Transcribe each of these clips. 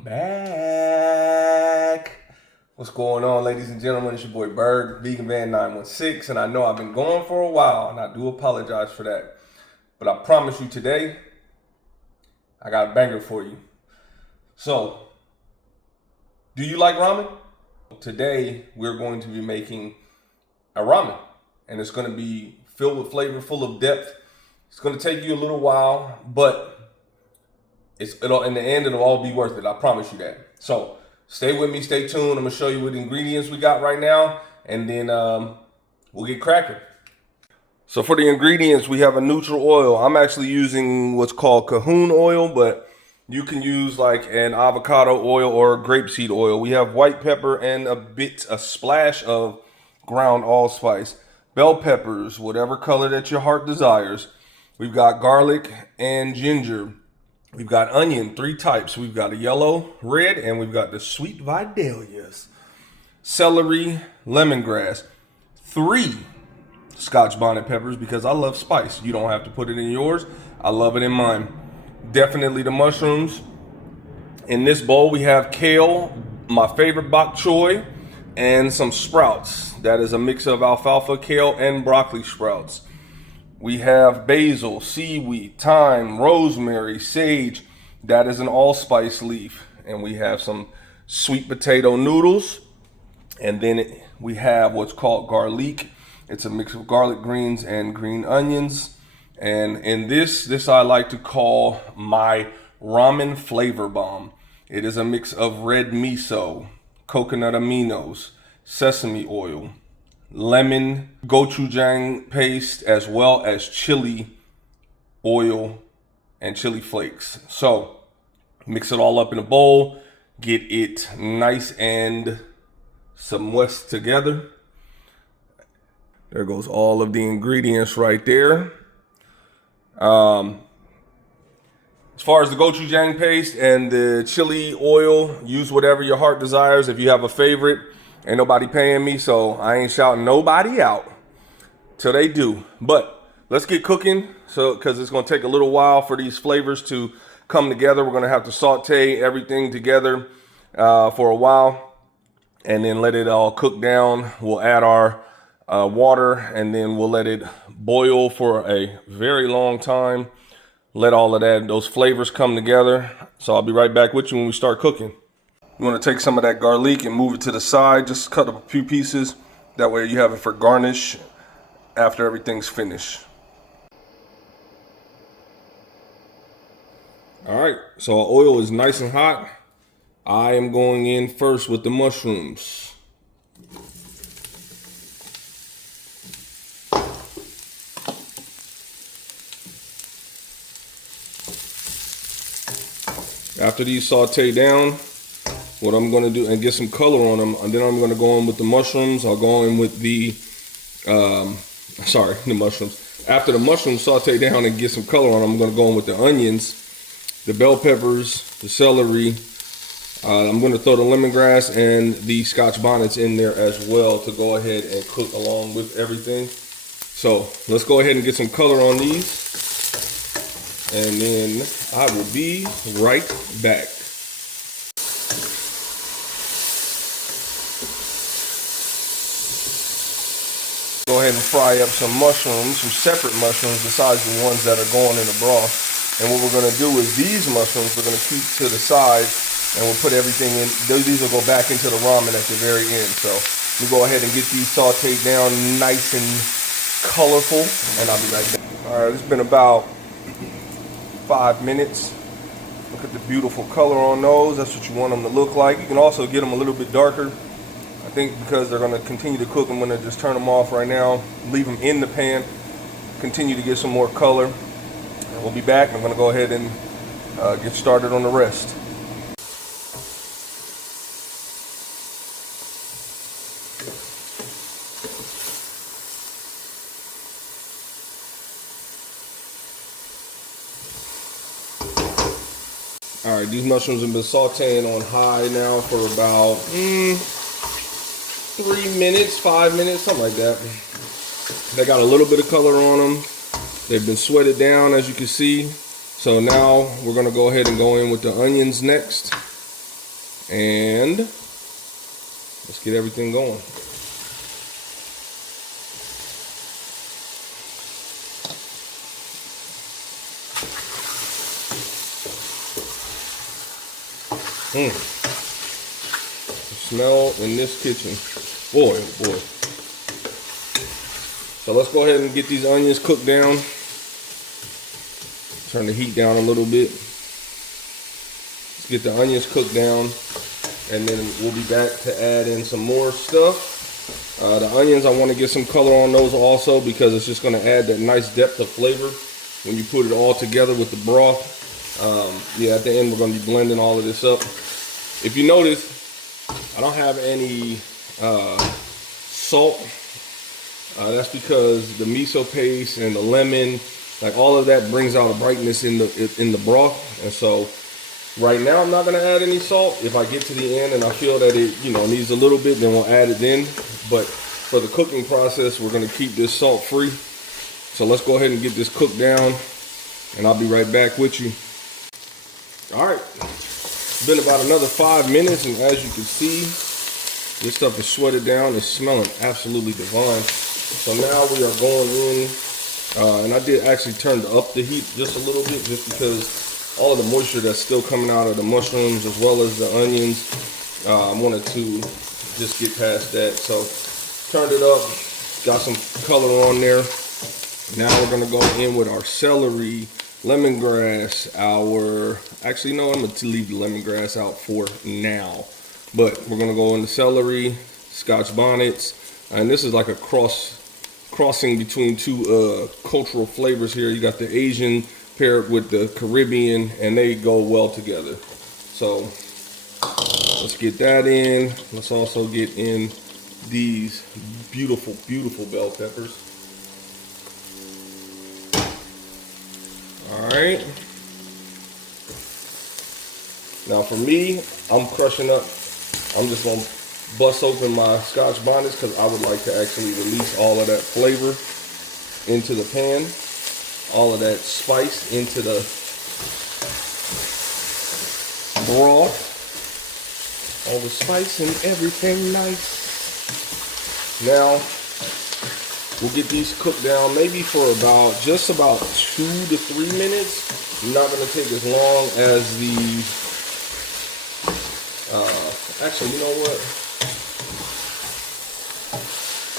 I'm back. What's going on, ladies and gentlemen? It's your boy Berg, Vegan Van 916, and I know I've been going for a while, and I do apologize for that. But I promise you today, I got a banger for you. So, do you like ramen? Today, we're going to be making a ramen, and it's going to be filled with flavor, full of depth. It's going to take you a little while, but it'll in the end, it'll all be worth it. I promise you that. So stay with me, stay tuned. I'm gonna show you what ingredients we got right now, and then we'll get cracking. So for the ingredients, we have a neutral oil. I'm actually using what's called Cahoon oil, but you can use like an avocado oil or grapeseed oil. We have white pepper and a splash of ground allspice, bell peppers, whatever color that your heart desires. We've got garlic and ginger. We've got onion, 3 types. We've got a yellow, red, and we've got the sweet vidalias. Celery, lemongrass, 3 Scotch bonnet peppers because I love spice. You don't have to put it in yours. I love it in mine. Definitely the mushrooms. In this bowl, we have kale, my favorite bok choy, and some sprouts. That is a mix of alfalfa, kale, and broccoli sprouts. We have basil, seaweed, thyme, rosemary, sage. That is an allspice leaf. And we have some sweet potato noodles. And then we have what's called garlic. It's a mix of garlic greens and green onions. And in this I like to call my ramen flavor bomb. It is a mix of red miso, coconut aminos, sesame oil, lemon, gochujang paste, as well as chili oil and chili flakes. So mix it all up in a bowl, get it nice and somewhat together. There goes all of the ingredients right there. As far as the gochujang paste and the chili oil, use whatever your heart desires. If you have a favorite, ain't nobody paying me, so I ain't shouting nobody out till they do. But let's get cooking, because it's going to take a little while for these flavors to come together. We're going to have to saute everything together for a while and then let it all cook down. We'll add our water, and then we'll let it boil for a very long time. Let all of those flavors come together. So I'll be right back with you when we start cooking. You want to take some of that garlic and move it to the side. Just cut up a few pieces. That way you have it for garnish after everything's finished. All right, so our oil is nice and hot. I am going in first with the mushrooms. After these saute down, what I'm going to do, and get some color on them, and then I'm going to go in with the mushrooms. I'll go in with the mushrooms. After the mushrooms saute down and get some color on them, I'm going to go in with the onions, the bell peppers, the celery. I'm going to throw the lemongrass and the Scotch bonnets in there as well to go ahead and cook along with everything. So let's go ahead and get some color on these, and then I will be right back. Go ahead and fry up some mushrooms, some separate mushrooms besides the ones that are going in the broth. And what we're going to do is these mushrooms we're going to keep to the side, and we'll put everything in. These will go back into the ramen at the very end. So we'll go ahead and get these sauteed down nice and colorful, and I'll be right back. All right, it's been about 5 minutes. Look at the beautiful color on those. That's what you want them to look like. You can also get them a little bit darker. I think because they're going to continue to cook, I'm going to just turn them off right now, leave them in the pan, continue to get some more color. And we'll be back. I'm going to go ahead and get started on the rest. All right, these mushrooms have been sauteing on high now for about 3 minutes, 5 minutes, something like that. They got a little bit of color on them. They've been sweated down, as you can see. So now we're gonna go ahead and go in with the onions next. And let's get everything going. The smell in this kitchen, boy, oh boy. So let's go ahead and get these onions cooked down. Turn the heat down a little bit. Let's get the onions cooked down, and then we'll be back to add in some more stuff. The onions, I want to get some color on those also, because it's just going to add that nice depth of flavor when you put it all together with the broth. Yeah, at the end we're going to be blending all of this up. If you notice, I don't have any salt. That's because the miso paste and the lemon, like all of that brings out a brightness in the broth. And so right now I'm not going to add any salt. If I get to the end and I feel that it needs a little bit, then we'll add it then. But for the cooking process, we're going to keep this salt free. So let's go ahead and get this cooked down, and I'll be right back with you. All right, it's been about another 5 minutes, and as you can see, this stuff is sweated down. It's smelling absolutely divine. So now we are going in, and I did actually turn up the heat just a little bit, just because all of the moisture that's still coming out of the mushrooms as well as the onions, I wanted to just get past that. So turned it up, got some color on there. Now we're gonna go in with our celery, lemongrass, actually no, I'm gonna leave the lemongrass out for now. But we're gonna go into celery, Scotch bonnets, and this is like a crossing between two cultural flavors here. You got the Asian paired with the Caribbean, and they go well together. So let's get that in. Let's also get in these beautiful, beautiful bell peppers. All right. Now for me, I'm just gonna bust open my Scotch bonnets because I would like to actually release all of that flavor into the pan, all of that spice into the broth, all the spice and everything nice. Now we'll get these cooked down maybe for just about 2 to 3 minutes. Not going to take as long as the actually, you know what?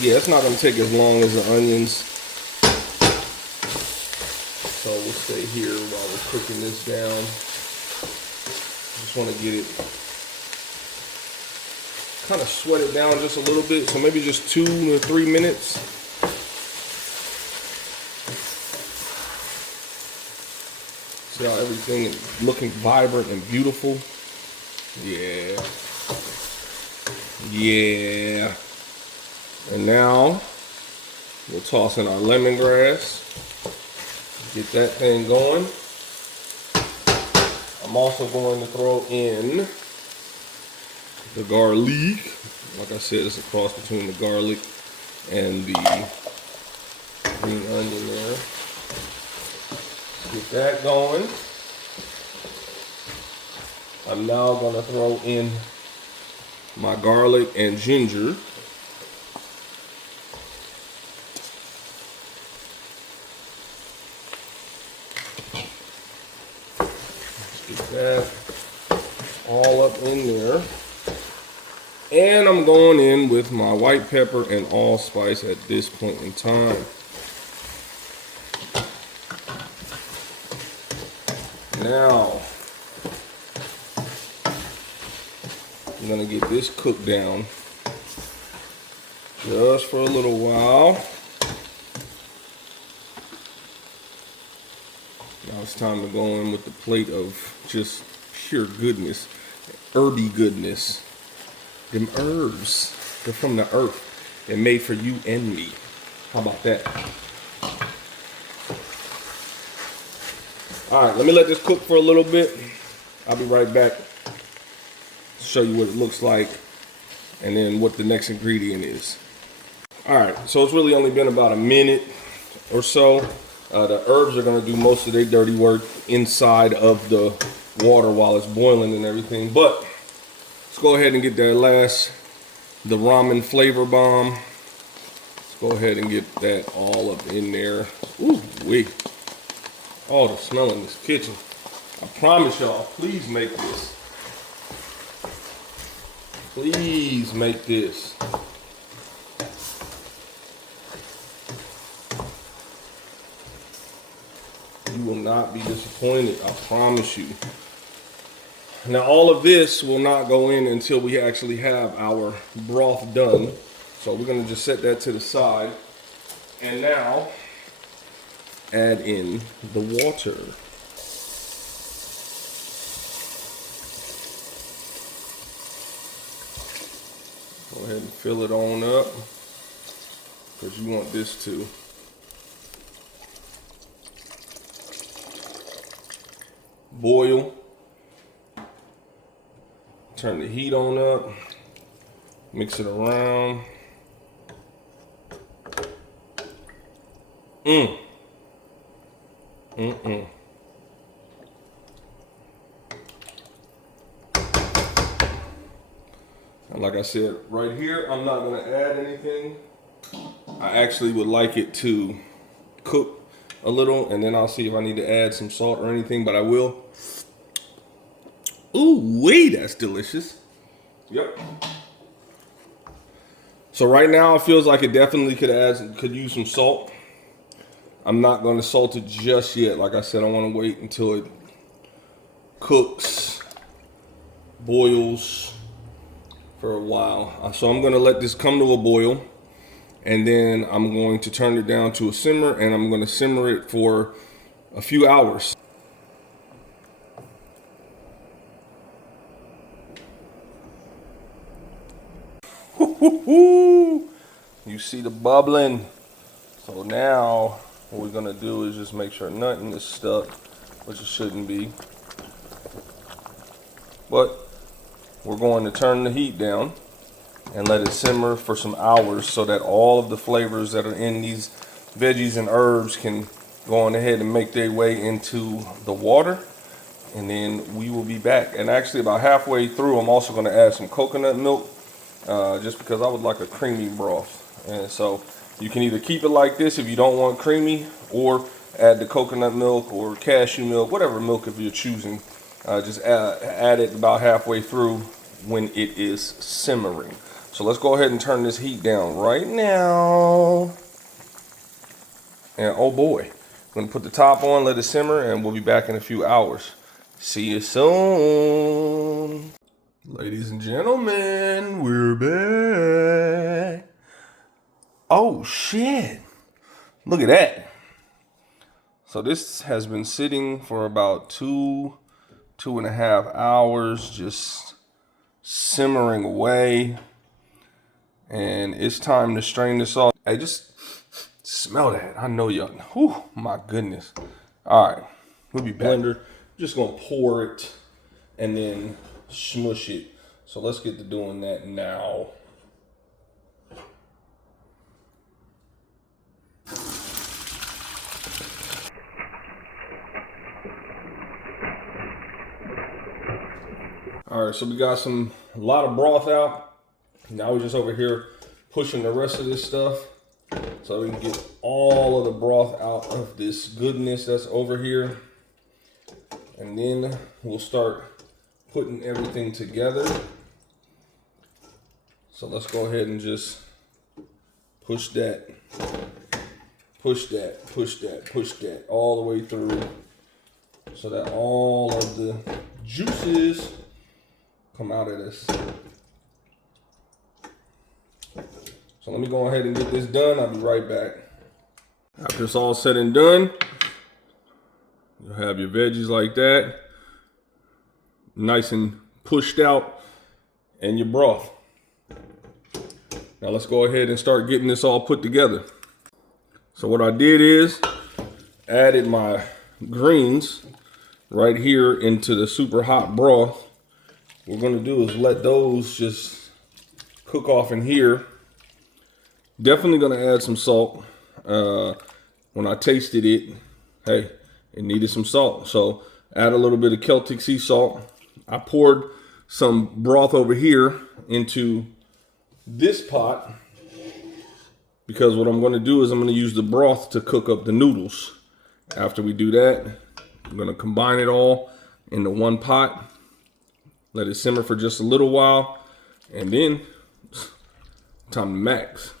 Yeah, it's not going to take as long as the onions. So we'll stay here while we're cooking this down. Just want to get it kind of sweat it down just a little bit. So maybe just 2 to 3 minutes. See how everything is looking vibrant and beautiful. Yeah. Yeah. And now we'll toss in our lemongrass. Get that thing going. I'm also going to throw in the garlic. Like I said, it's a cross between the garlic and the green onion there. Get that going. I'm now going to throw in my garlic and ginger. Let's get that all up in there. And I'm going in with my white pepper and allspice at this point in time. Now, I'm going to get this cooked down just for a little while. Now it's time to go in with the plate of just pure goodness, herby goodness. Them herbs, they're from the earth. They're made for you and me. How about that? All right, let me let this cook for a little bit. I'll be right back to show you what it looks like and then what the next ingredient is. All right, so it's really only been about a minute or so. The herbs are gonna do most of their dirty work inside of the water while it's boiling and everything. But Let's go ahead and get the ramen flavor bomb. Let's go ahead and get that all up in there. Ooh, wee. Oh, the smell in this kitchen. I promise y'all, please make this. Please make this. You will not be disappointed, I promise you. Now all of this will not go in until we actually have our broth done. So we're gonna just set that to the side. And now, add in the water. Go ahead and fill it on up, because you want this to boil. Turn the heat on up, mix it around. And like I said, right here, I'm not gonna add anything. I actually would like it to cook a little, and then I'll see if I need to add some salt or anything, but I will. Ooh, wee, that's delicious. Yep. So right now it feels like it definitely could use some salt. I'm not going to salt it just yet. Like I said, I want to wait until it cooks, boils for a while. So I'm going to let this come to a boil, and then I'm going to turn it down to a simmer, and I'm going to simmer it for a few hours. You see the bubbling. So now what we're gonna do is just make sure nothing is stuck, which it shouldn't be. But we're going to turn the heat down and let it simmer for some hours so that all of the flavors that are in these veggies and herbs can go on ahead and make their way into the water. And then we will be back. And actually about halfway through, I'm also gonna add some coconut milk, just because I would like a creamy broth. And so you can either keep it like this if you don't want creamy, or add the coconut milk or cashew milk, whatever milk if you're choosing. Just add it about halfway through when it is simmering. So let's go ahead and turn this heat down right now. And oh boy, I'm gonna put the top on, let it simmer, and we'll be back in a few hours. See you soon. Ladies and gentlemen, we're back. Oh shit, look at that. So this has been sitting for about 2.5 hours, just simmering away. And it's time to strain this off. Hey, just smell that. I know y'all, whew, my goodness. All right, we'll be back. Blender, just gonna pour it and then smush it. So let's get to doing that now. All right, so we got a lot of broth out. Now we're just over here pushing the rest of this stuff so we can get all of the broth out of this goodness that's over here. And then we'll start putting everything together. So let's go ahead and just push that, push that, push that, push that all the way through so that all of the juices come out of this. So let me go ahead and get this done. I'll be right back. After it's all said and done, you'll have your veggies like that, nice and pushed out, and your broth. Now let's go ahead and start getting this all put together. So what I did is added my greens right here into the super hot broth. What we're gonna do is let those just cook off in here. Definitely gonna add some salt. When I tasted it, hey, it needed some salt. So add a little bit of Celtic sea salt. I poured some broth over here into this pot, because what I'm going to do is I'm going to use the broth to cook up the noodles. After we do that, I'm going to combine it all into one pot, let it simmer for just a little while, and then time to max.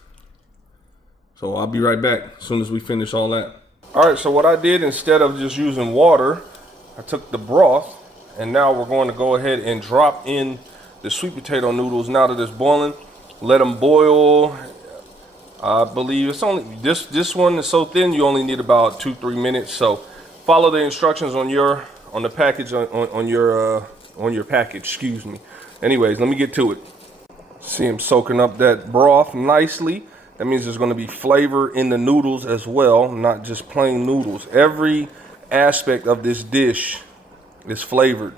So I'll be right back as soon as we finish all that. All right, so what I did, instead of just using water, I took the broth, and now we're going to go ahead and drop in the sweet potato noodles now that it's boiling. Let them boil. I believe it's only this one is so thin you only need about 2-3 minutes. So follow the instructions on the package on your package. Excuse me. Anyways, let me get to it. See him soaking up that broth nicely. That means there's going to be flavor in the noodles as well, not just plain noodles. Every aspect of this dish is flavored.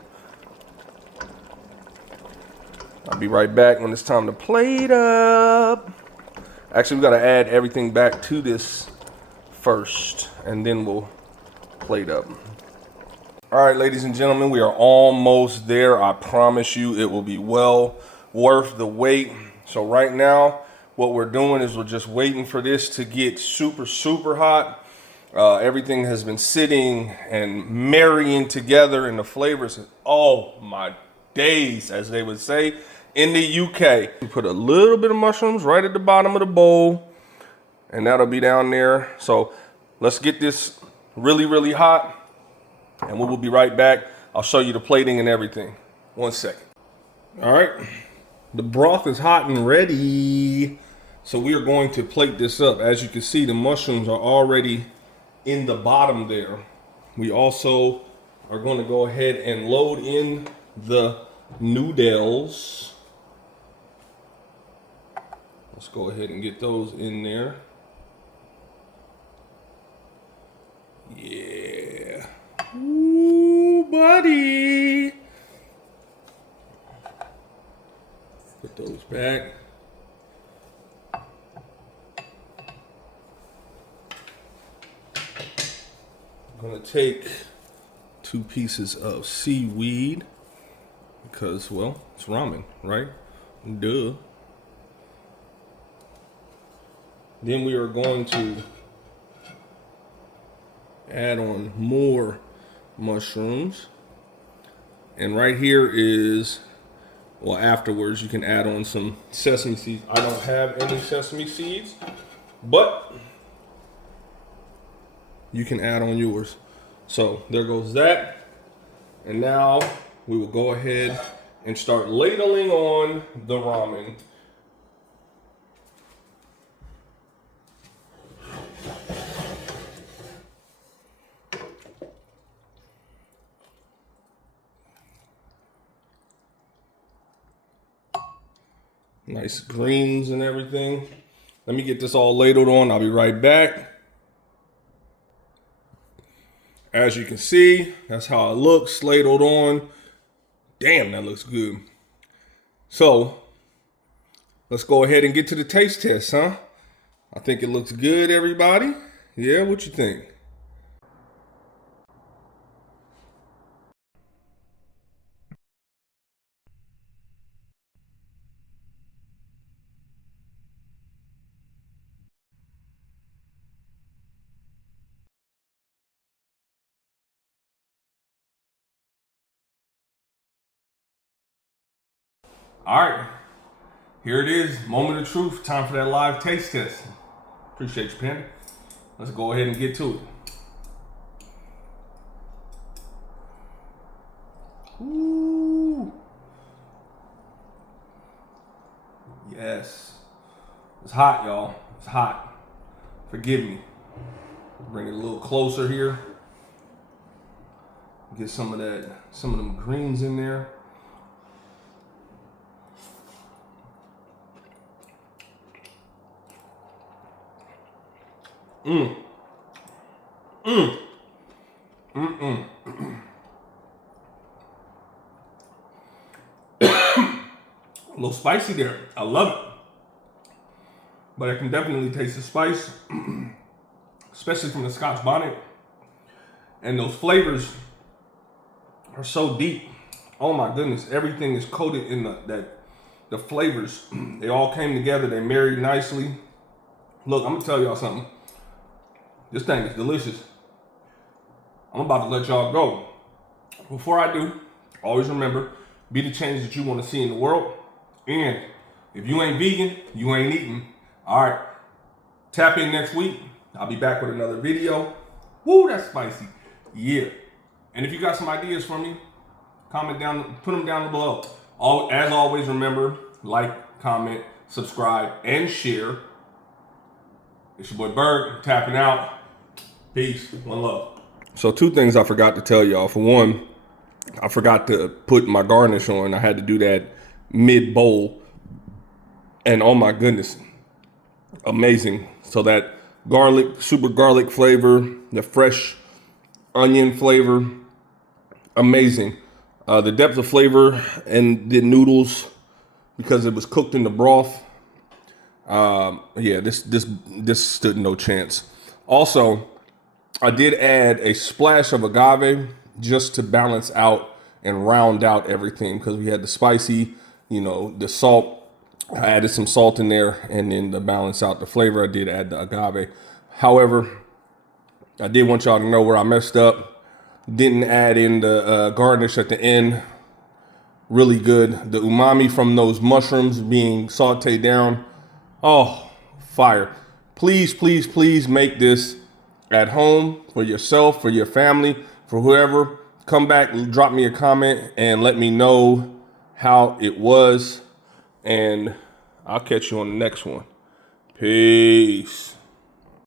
I'll be right back when it's time to plate up. Actually, we got to add everything back to this first, and then we'll plate up. All right, ladies and gentlemen, we are almost there. I promise you it will be well worth the wait. So right now, what we're doing is we're just waiting for this to get super, super hot. Everything has been sitting and marrying together, and the flavors, oh my days, as they would say in the UK. We put a little bit of mushrooms right at the bottom of the bowl, and that'll be down there. So let's get this really, really hot, and we will be right back. I'll show you the plating and everything. 1 second. All right, the broth is hot and ready. So we are going to plate this up. As you can see, the mushrooms are already in the bottom there. We also are going to go ahead and load in the noodles. Let's go ahead and get those in there. Yeah. Ooh, buddy. Put those back. I'm gonna take 2 pieces of seaweed because, well, it's ramen, right? Duh. Then we are going to add on more mushrooms. And right here is, well, afterwards you can add on some sesame seeds. I don't have any sesame seeds, but you can add on yours. So there goes that. And now we will go ahead and start ladling on the ramen. Nice greens and everything. Let me get this all ladled on. I'll be right back. As you can see, that's how it looks, ladled on. Damn, that looks good. So let's go ahead and get to the taste test, huh? I think it looks good, everybody. Yeah, what you think? All right, here it is, moment of truth. Time for that live taste test. Appreciate you, Panda. Let's go ahead and get to it. Ooh. Yes. It's hot, y'all. It's hot. Forgive me. Bring it a little closer here. Get some of them greens in there. A little spicy there. I love it. But I can definitely taste the spice, especially from the Scotch bonnet. And those flavors are so deep. Oh my goodness, everything is coated in the flavors. They all came together, they married nicely. Look, I'm gonna tell y'all something. This thing is delicious. I'm about to let y'all go. Before I do, always remember, be the change that you want to see in the world. And if you ain't vegan, you ain't eating. All right, tap in next week. I'll be back with another video. Woo, that's spicy. Yeah. And if you got some ideas for me, comment down, put them down below. As always, remember, like, comment, subscribe, and share. It's your boy Berg, tapping out. Peace, one love. So 2 things I forgot to tell y'all. For one, I forgot to put my garnish on. I had to do that mid-bowl. And oh my goodness, amazing. So that garlic, super garlic flavor, the fresh onion flavor, amazing. The depth of flavor and the noodles, because it was cooked in the broth. Yeah, this stood no chance. Also, I did add a splash of agave just to balance out and round out everything, because we had the spicy, you know, the salt. I added some salt in there, and then to balance out the flavor, I did add the agave. However, I did want y'all to know where I messed up. Didn't add in the garnish at the end. Really good. The umami from those mushrooms being sauteed down. Oh, fire. Please, please, please make this at home for yourself, for your family, for whoever. Come back, drop me a comment, and let me know how it was. And I'll catch you on the next one. Peace.